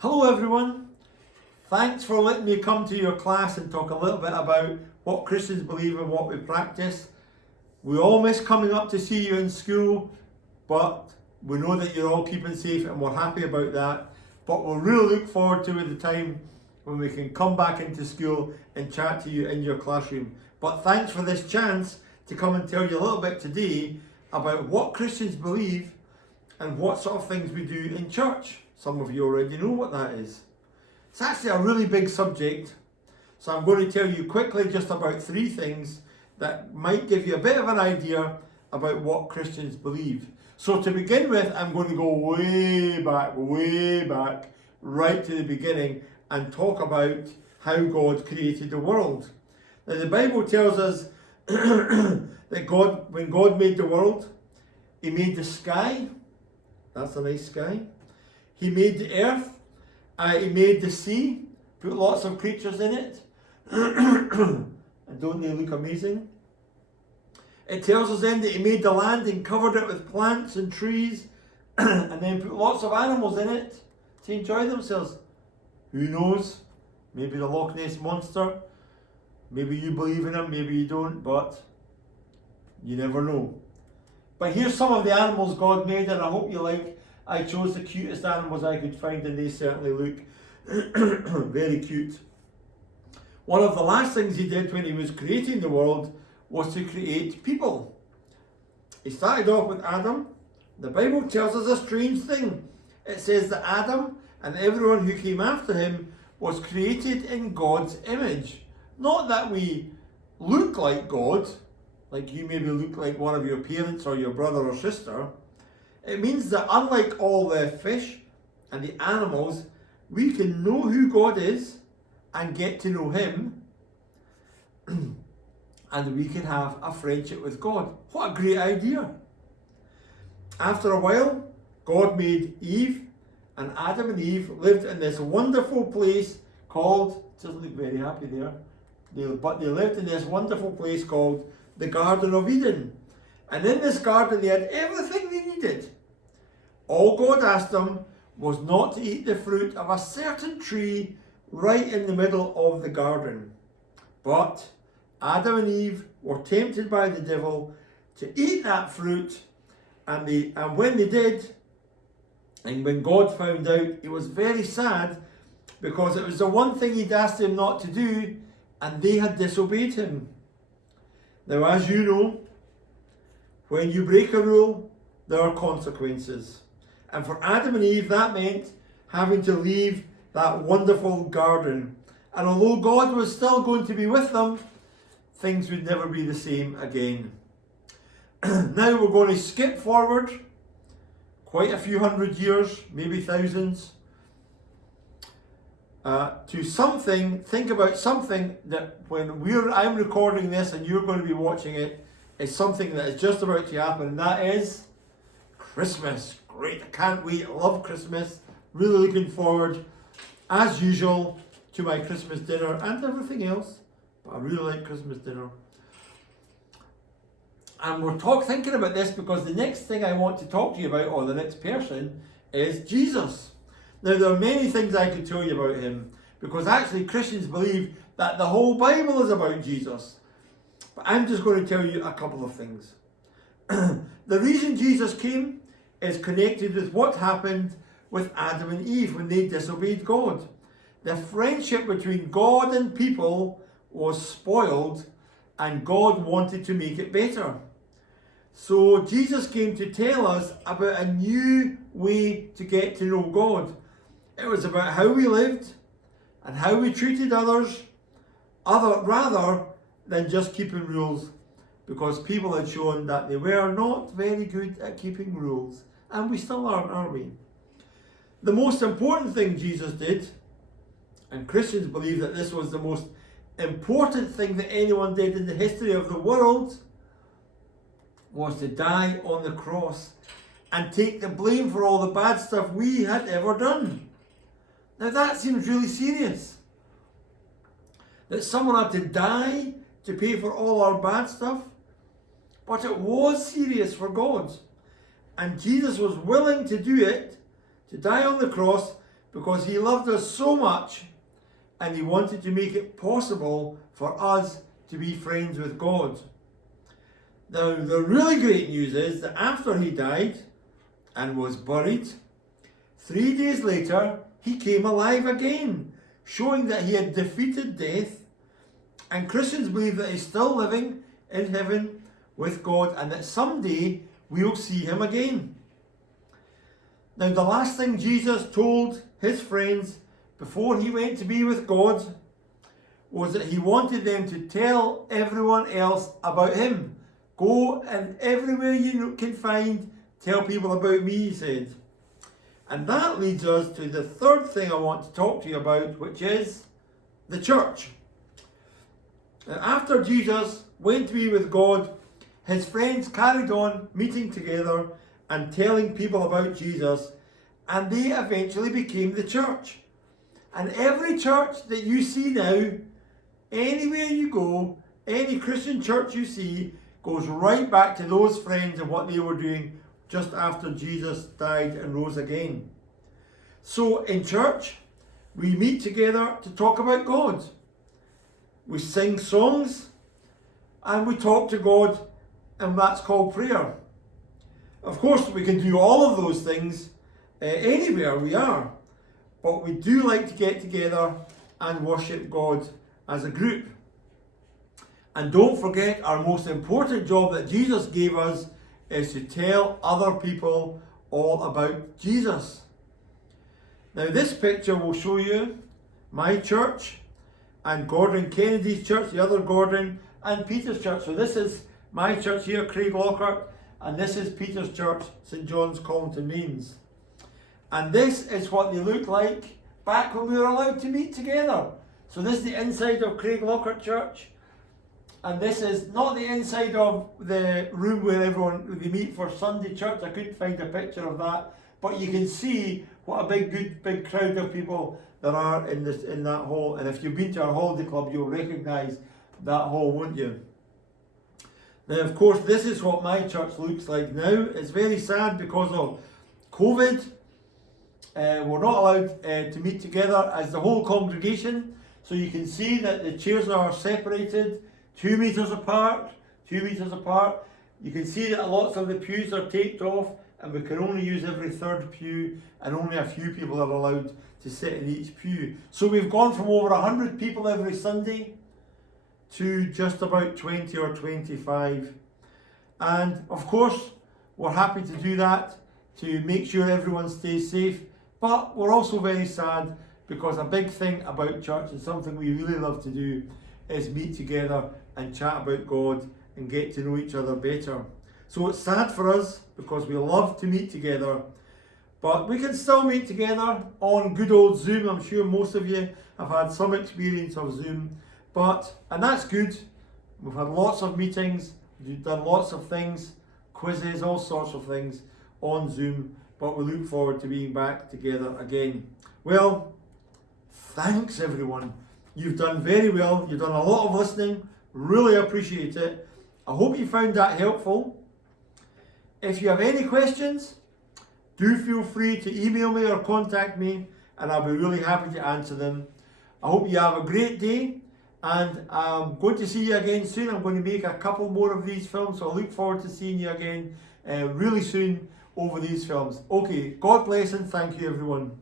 Hello everyone, thanks for letting me come to your class and talk a little bit about what Christians believe and what we practice. We all miss coming up to see you in school, but we know that you're all keeping safe and we're happy about that. But we'll really look forward to the time when we can come back into school and chat to you in your classroom. But thanks for this chance to come and tell you a little bit today about what Christians believe and what sort of things we do in church. Some of you already know what that is. It's actually a really big subject, so I'm going to tell you quickly just about 3 things that might give you a bit of an idea about what Christians believe. So to begin with, I'm going to go way back, right to the beginning and talk about how God created the world. Now the Bible tells us that when God made the world, He made the sky. That's a nice sky. He made the earth, He made the sea, put lots of creatures in it, and don't they look amazing? It tells us then that He made the land and covered it with plants and trees, and then put lots of animals in it to enjoy themselves. Who knows? Maybe the Loch Ness Monster, maybe you believe in him, maybe you don't, but you never know. But here's some of the animals God made, and I hope you like. I chose the cutest animals I could find, and they certainly look very cute. One of the last things He did when He was creating the world was to create people. He started off with Adam. The Bible tells us a strange thing. It says that Adam and everyone who came after him was created in God's image. Not that we look like God, like you maybe look like one of your parents or your brother or sister. It means that unlike all the fish and the animals, we can know who God is and get to know Him, and we can have a friendship with God. What a great idea! After a while, God made Eve, and Adam and Eve lived in this wonderful place called, doesn't look very happy there, but they lived in this wonderful place called the Garden of Eden. And in this garden they had everything they needed. All God asked them was not to eat the fruit of a certain tree right in the middle of the garden. But Adam and Eve were tempted by the devil to eat that fruit, and when they did, and when God found out, He was very sad, because it was the one thing He'd asked them not to do, and they had disobeyed Him. Now, as you know, when you break a rule, there are consequences. And for Adam and Eve, that meant having to leave that wonderful garden. And although God was still going to be with them, things would never be the same again. Now we're going to skip forward quite a few hundred years, maybe thousands, to something. Think about something that when I'm recording this and you're going to be watching it, is something that is just about to happen, and that is Christmas. Great, I can't wait, I love Christmas. Really looking forward, as usual, to my Christmas dinner and everything else. But I really like Christmas dinner. And we're thinking about this because the next thing I want to talk to you about, or the next person, is Jesus. Now there are many things I could tell you about Him, because actually Christians believe that the whole Bible is about Jesus. But I'm just going to tell you a couple of things. The reason Jesus came is connected with what happened with Adam and Eve when they disobeyed God. The friendship between God and people was spoiled, and God wanted to make it better. So Jesus came to tell us about a new way to get to know God. It was about how we lived and how we treated others, rather than just keeping rules, because people had shown that they were not very good at keeping rules. And we still aren't, are we? The most important thing Jesus did, and Christians believe that this was the most important thing that anyone did in the history of the world, was to die on the cross and take the blame for all the bad stuff we had ever done. Now that seems really serious. That someone had to die to pay for all our bad stuff. But it was serious for God. And Jesus was willing to do it, to die on the cross, because he loved us so much and he wanted to make it possible for us to be friends with God. Now, the really great news is that after he died and was buried, 3 days later, he came alive again, showing that he had defeated death. And Christians believe that he's still living in heaven with God and that someday we'll see him again. Now, the last thing Jesus told his friends before he went to be with God was that he wanted them to tell everyone else about him. Go and everywhere you can find, tell people about me, he said. And that leads us to the third thing I want to talk to you about, which is the church. Now, after Jesus went to be with God, his friends carried on meeting together and telling people about Jesus, and they eventually became the church. And every church that you see now, anywhere you go, any Christian church you see, goes right back to those friends and what they were doing just after Jesus died and rose again. So in church, we meet together to talk about God. We sing songs and we talk to God, and that's called prayer. Of course, we can do all of those things anywhere we are, but we do like to get together and worship God as a group. And don't forget, our most important job that Jesus gave us is to tell other people all about Jesus. Now, this picture will show you my church and Gordon Kennedy's church, the other Gordon, and Peter's church. So this is my church here, Craig Lockhart, and this is Peter's church, St John's, Collington, Mains. And this is what they look like back when we were allowed to meet together. So this is the inside of Craig Lockhart Church. And this is not the inside of the room where they meet for Sunday church. I couldn't find a picture of that. But you can see what a big crowd of people there are in that hall. And if you've been to our holiday club, you'll recognise that hall, won't you? Now, of course, this is what my church looks like now. It's very sad because of COVID. We're not allowed to meet together as the whole congregation. So you can see that the chairs are separated 2 meters apart, 2 meters apart. You can see that lots of the pews are taped off, and we can only use every third pew, and only a few people are allowed to sit in each pew. So we've gone from over 100 people every Sunday to just about 20 or 25. And of course, we're happy to do that to make sure everyone stays safe. But we're also very sad because a big thing about church and something we really love to do is meet together and chat about God and get to know each other better. So it's sad for us because we love to meet together, but we can still meet together on good old Zoom. I'm sure most of you have had some experience of Zoom, and that's good. We've had lots of meetings, we've done lots of things, quizzes, all sorts of things on Zoom, but we look forward to being back together again. Well, thanks everyone. You've done very well. You've done a lot of listening. Really appreciate it. I hope you found that helpful. If you have any questions, do feel free to email me or contact me, and I'll be really happy to answer them. I hope you have a great day, and I'm going to see you again soon. I'm going to make a couple more of these films, so I look forward to seeing you again really soon over these films. Okay, God bless and thank you everyone.